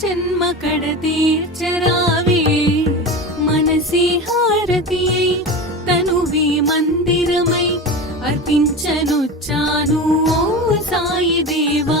జన్మ కడ తీర్చరావే మనసి హారతి తనువే మందిరమై అర్పించనొచ్చాను ఓ సాయి దేవా.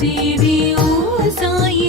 జీవి ఓ సాయి